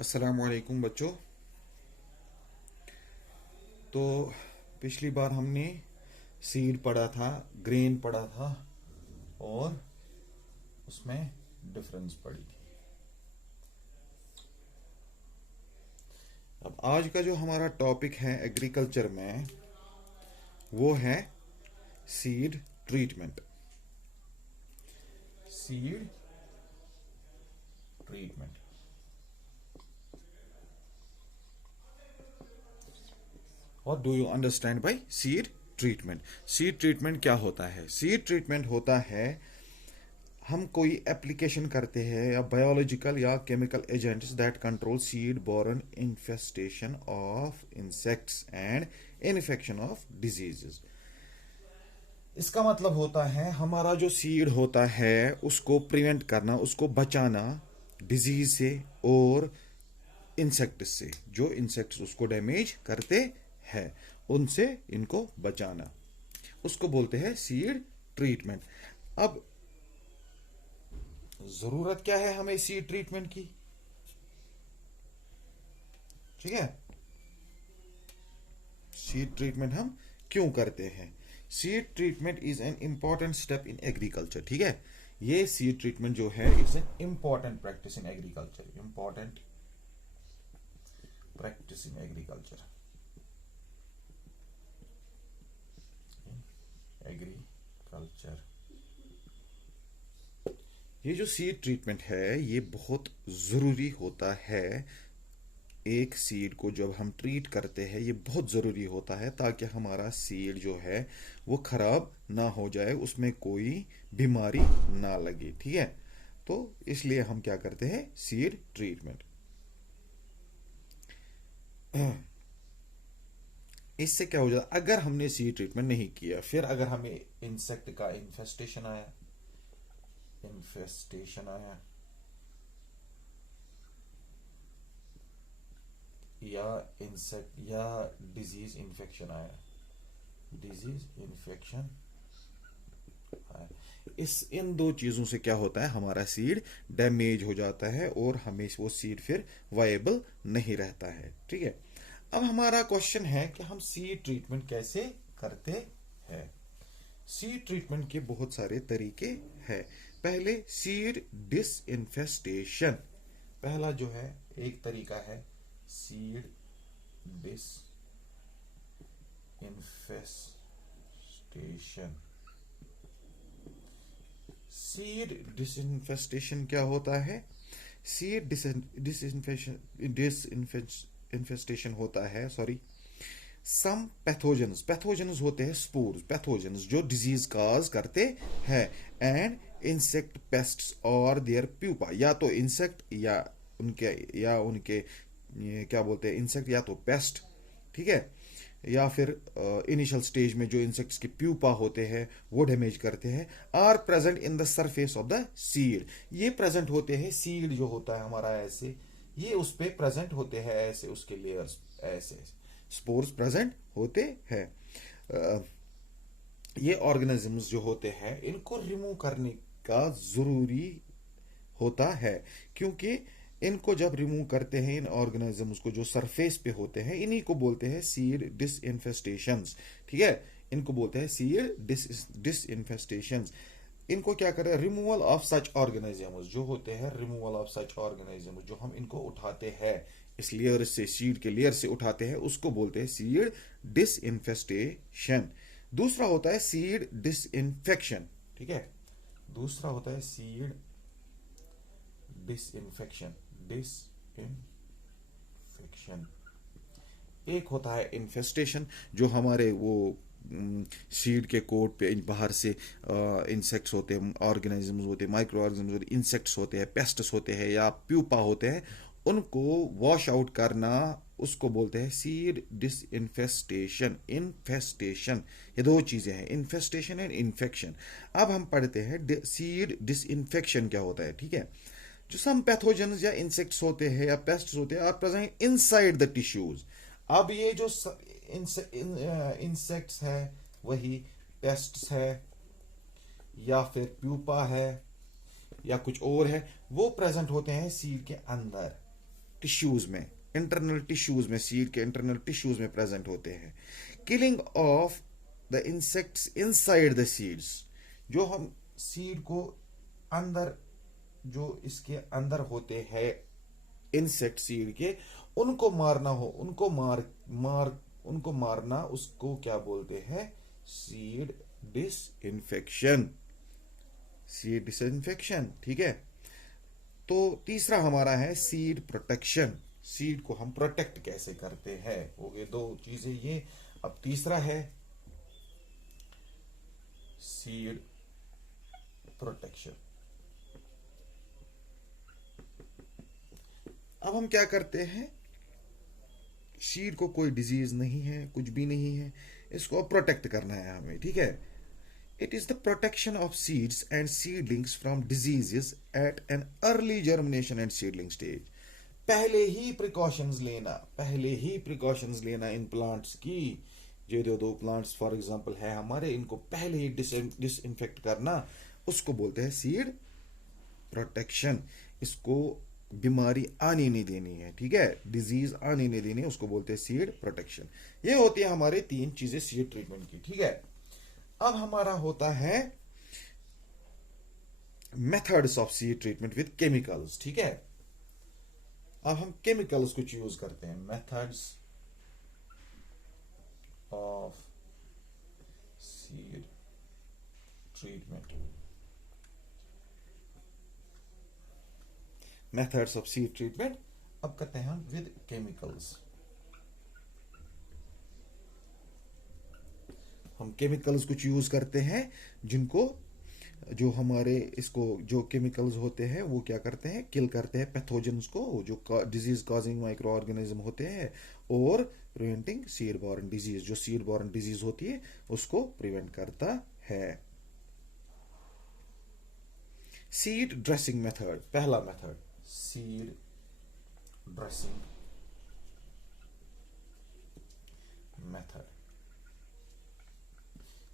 अस्सलाम वालेकुम बच्चों। तो पिछली बार हमने सीड पढ़ा था, ग्रेन पढ़ा था और उसमें डिफरेंस पढ़ी थी। अब आज का जो हमारा टॉपिक है एग्रीकल्चर में वो है सीड ट्रीटमेंट। Seed treatment. और do you understand by seed treatment? Seed treatment क्या होता है? सीड ट्रीटमेंट होता है हम कोई एप्लीकेशन करते हैं या बायोलॉजिकल या chemical agents that control seed boron infestation of insects and infection of diseases. इसका मतलब होता है हमारा जो सीड होता है उसको प्रिवेंट करना, उसको बचाना डिजीज से और इंसेक्ट्स से, जो इंसेक्ट्स उसको डैमेज करते हैं उनसे इनको बचाना, उसको बोलते हैं सीड ट्रीटमेंट। अब जरूरत क्या है हमें सीड ट्रीटमेंट की? ठीक है, सीड ट्रीटमेंट हम क्यों करते हैं? Seed treatment is an important step in agriculture. ठीक है, ये सीड ट्रीटमेंट जो है it's an important practice in agriculture. Important practice in agriculture. Agriculture. ये जो सीड ट्रीटमेंट है ये बहुत ज़रूरी होता है। एक सीड को जब हम ट्रीट करते हैं ये बहुत ज़रूरी होता है ताकि हमारा सीड जो है वो ख़राब ना हो जाए, उसमें कोई बीमारी ना लगे। ठीक है, तो इसलिए हम क्या करते हैं? Seed treatment. इससे क्या हो जाता अगर हमने सीड ट्रीटमेंट नहीं किया, फिर अगर हमें इंसेक्ट का इन्फेस्टेशन आया या इंसेक्ट या डिजीज इन्फेक्शन आया, डिजीज इन्फेक्शन आया, इस इन दो चीजों से क्या होता है? हमारा सीड डैमेज हो जाता है और हमें वो सीड फिर वायबल नहीं रहता है। ठीक है, अब हमारा क्वेश्चन है कि हम सीड ट्रीटमेंट कैसे करते हैं? सीड ट्रीटमेंट के बहुत सारे तरीके हैं। पहले सीड डिसइंफेस्टेशन। पहला जो है एक तरीका है सीड डिसइंफेस्टेशन। सीड डिसइंफेस्टेशन क्या होता है? सीड डिसइंफेस्टेशन होता है, सॉरी, सम पैथोजेंस होते हैं, स्पोर्स पैथोजेंस जो डिजीज काज करते हैं, एंड इंसेक्ट पेस्ट्स और देयर प्यूपा, या तो इंसेक्ट या उनके ये क्या बोलते हैं, इंसेक्ट या तो पेस्ट, ठीक है, या फिर इनिशियल स्टेज में जो इंसेक्ट्स के प्यूपा होते हैं वो डैमेज करते हैं, are present in the surface of the seed. ये प्रेजेंट होते हैं, सीड जो होता है हमारा ऐसे, ये उस पे प्रेजेंट होते हैं ऐसे, उसके लेयर्स ऐसे स्पोर्स प्रेजेंट होते हैं। ये ऑर्गेनिजम्स जो होते हैं इनको रिमूव करने का जरूरी होता है, क्योंकि इनको जब रिमूव करते हैं इन ऑर्गेनिजम्स को जो सरफेस पे होते हैं, इन्हीं को बोलते हैं सीड डिसइंफेस्टेशंस। ठीक है, इनको बोलते हैं सीड डिसइंफेस्टेशंस। इनको क्या करें? रिमूवल ऑफ सच ऑर्गेनिजम्स जो होते हैं, रिमूवल ऑफ सच ऑर्गेनिजम्स जो हम इनको उठाते हैं इस लेयर से, सीड के लेयर से उठाते हैं, उसको बोलते हैं सीड डिसइंफेस्टेशन। दूसरा होता है सीड डिसइंफेक्शन। ठीक है, दूसरा होता है सीड डिसइंफेक्शन। डिसइंफेक्शन। एक होता है इन्फेस्टेशन, जो हमारे वो सीड के कोट पे बाहर से इंसेक्ट्स होते हैं, ऑर्गेनिजम्स होते हैं, माइक्रो ऑर्गेनिजम्स होते हैं, इंसेक्ट्स होते हैं, पेस्ट्स होते हैं या प्यूपा होते हैं, उनको वॉश आउट करना, उसको बोलते हैं सीड डिसइंफेस्टेशन। इन्फेस्टेशन, ये दो चीजें हैं, इन्फेस्टेशन एंड इन्फेक्शन। अब हम पढ़ते हैं सीड डिसइंफेक्शन क्या होता है। ठीक है, जो सम पैथोजेंस या इंसेक्ट्स होते हैं या पेस्ट्स होते हैं are present inside the tissues. अब ये जो इंसेक्ट्स है, वही पेस्ट्स है या फिर प्यूपा है या कुछ और है, वो प्रेजेंट होते हैं सीड के अंदर। टिश्यूज में, इंटरनल टिश्यूज में, सीड के इंटरनल टिश्यूज में प्रेजेंट होते हैं। Killing of the insects inside the seeds, जो हम सीड को अंदर, जो इसके अंदर होते हैं इंसेक्ट सीड के, उनको मारना हो, उनको मारना, उसको क्या बोलते हैं? Seed disinfection. सीड डिसइंफेक्शन, ठीक है। तो तीसरा हमारा है सीड प्रोटेक्शन। सीड को हम प्रोटेक्ट कैसे करते हैं, हो गए दो चीजें ये। अब तीसरा है सीड प्रोटेक्शन। अब हम क्या करते हैं, सीड को कोई डिजीज नहीं है, कुछ भी नहीं है, इसको प्रोटेक्ट करना है हमें, ठीक है। It is the protection of seeds and seedlings from diseases at an early germination and seedling stage. पहले ही प्रिकॉशंस लेना इन प्लांट्स की। जो दो प्लांट्स फॉर एग्जांपल है हमारे, इनको पहले ही डिसइंफेक्ट करना, उसको बोलते हैं सीड प्रोटेक्शन। इसको बीमारी आने नहीं देनी है, ठीक है, डिजीज आने नहीं देनी है, उसको बोलते हैं सीड प्रोटेक्शन। ये होती है हमारे तीन चीजें सीड ट्रीटमेंट की, ठीक है। अब हमारा होता है methods of seed treatment with chemicals, ठीक है। अब हम केमिकल्स कुछ यूज करते हैं। Methods of seed treatment, methods of seed treatment. अब करते हैं हम विद केमिकल्स। हम केमिकल्स कुछ यूज करते हैं जिनको, जो हमारे इसको, जो केमिकल्स होते हैं वो क्या करते हैं, किल करते हैं पैथोजेंस को, जो डिजीज कॉजिंग माइक्रो ऑर्गेनिज्म होते हैं, और प्रिवेंटिंग सीड बॉर्न डिजीज, जो सीड बॉर्न डिजीज होती है उसको प्रिवेंट करता है। सीड ड्रेसिंग मेथड, पहला method seed dressing method.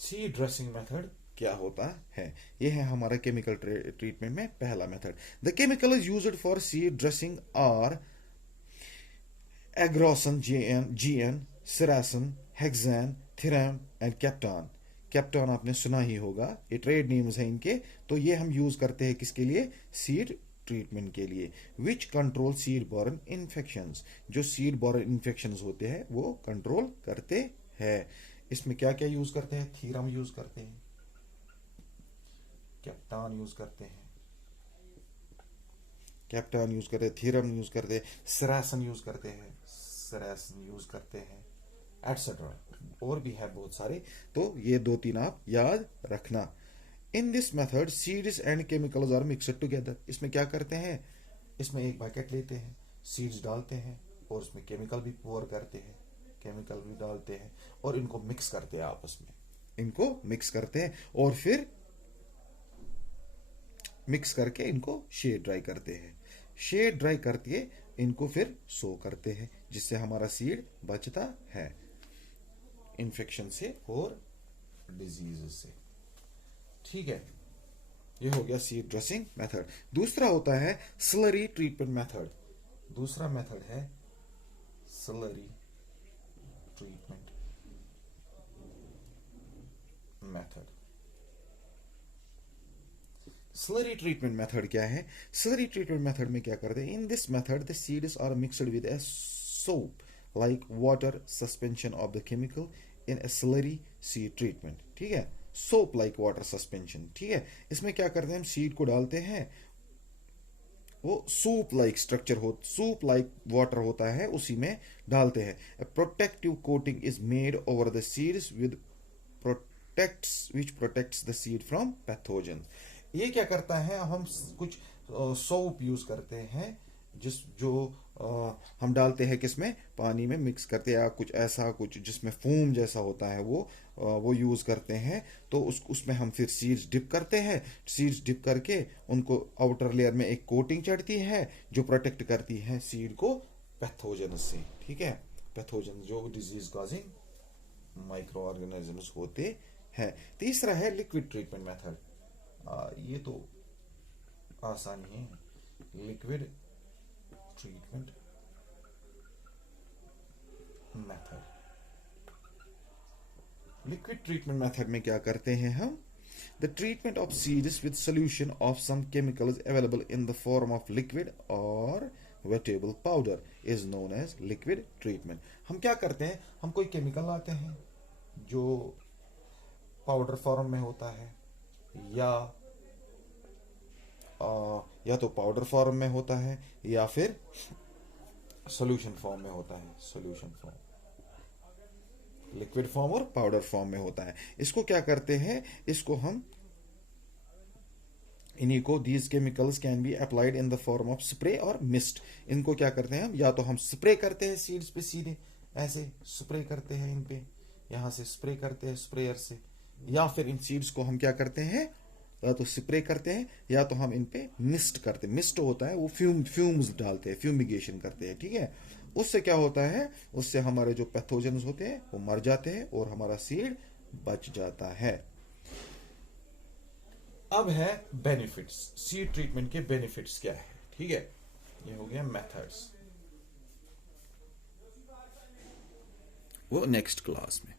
Seed dressing method क्या होता है? यह है हमारा केमिकल ट्रीटमेंट में पहला method. The chemical is used for seed dressing are Agrosan, GN, Ceresan, hexane, thiram and captan. Captan आपने सुना ही होगा, ये ट्रेड नेम्स हैं इनके। तो ये हम यूज करते हैं किसके लिए? सीड ट्रीटमेंट के लिए। Which control seed born infections, जो सीड बॉर्न इन्फेक्शंस होते हैं वो कंट्रोल करते हैं। इसमें क्या क्या यूज करते हैं? थीरम यूज करते हैं, कैप्टॉन यूज करते हैं, कैप्टॉन यूज करते हैं, थीरम यूज करते हैं, सिरासन यूज करते हैं, सिरासन यूज करते हैं, एटसेट्रा। और भी है बहुत सारे, तो ये दो तीन आप याद रखना। In this method seeds and chemicals are mixed together. इसमें क्या करते हैं, इसमें एक बकेट लेते हैं, सीड्स डालते हैं और उसमें केमिकल भी पोर करते हैं, केमिकल भी डालते हैं और इनको मिक्स करते हैं आपस में, इनको मिक्स करते हैं और फिर मिक्स करके इनको शेड ड्राई करते हैं। शेड ड्राई करके इनको फिर सो करते हैं, जिससे हमारा सीड बचता है इन्फेक्शन से और डिजीज से, ठीक है। ये हो गया सीड ड्रेसिंग मेथड। दूसरा होता है स्लरी ट्रीटमेंट मेथड। दूसरा मेथड है slurry treatment method. Slurry treatment method क्या है? स्लरी ट्रीटमेंट मेथड में क्या करते हैं? In this method the seeds are mixed with a soap like water suspension of the chemical in a slurry seed treatment, ठीक है। Soap like water suspension, ठीक है। इसमें क्या करते हैं, हम सीड को डालते हैं, वो सूप लाइक स्ट्रक्चर हो, सूप लाइक वाटर होता है, उसी में डालते हैं। Protective coating is made over the seeds with protects the seed from pathogen. ये क्या करता है, हम कुछ सोप यूज करते हैं, हम डालते हैं किसमें, पानी में मिक्स करते हैं, या कुछ ऐसा कुछ जिसमें फोम जैसा होता है वो यूज करते हैं। तो उसमें हम फिर सीड्स डिप करते हैं, सीड्स डिप करके उनको आउटर लेयर में एक कोटिंग चढ़ती है जो प्रोटेक्ट करती है सीड को पैथोजन से, ठीक है। पैथोजन जो डिजीज कॉजिंग माइक्रो ऑर्गेनिजम्स होते हैं। तीसरा है लिक्विड ट्रीटमेंट मेथड। ये तो आसान ही है, liquid treatment method. Liquid treatment method में क्या करते हैं हम? The treatment of seeds with solution of some chemicals available in the form of liquid और wettable powder is known as liquid treatment. हम क्या करते हैं? हम कोई केमिकल लाते हैं जो पाउडर फॉर्म में होता है या तो पाउडर फॉर्म में होता है या फिर सॉल्यूशन फॉर्म में होता है। सॉल्यूशन फॉर्म, लिक्विड फॉर्म और पाउडर फॉर्म में होता है। इसको क्या करते हैं? इसको हम इन्हीं को these chemicals can be applied in the form of spray और मिस्ट। इनको क्या करते हैं हम? या तो हम स्प्रे करते हैं सीड्स पे, सीधे ऐसे स्प्रे करते हैं इन पे, यहां से स्प्रे करते हैं स्प्रेयर से, या फिर इन सीड्स को हम क्या करते हैं? या तो स्प्रे करते हैं या तो हम इन पे मिस्ट करते हैं। मिस्ट होता है वो फ्यूम्स डालते हैं, फ्यूमिगेशन करते हैं, ठीक है। उससे क्या होता है? उससे हमारे जो पैथोजेंस होते हैं वो मर जाते हैं और हमारा सीड बच जाता है। अब है बेनिफिट्स। सीड ट्रीटमेंट के बेनिफिट्स क्या है? ठीक है, ये हो गया मेथड्स, वो नेक्स्ट क्लास में।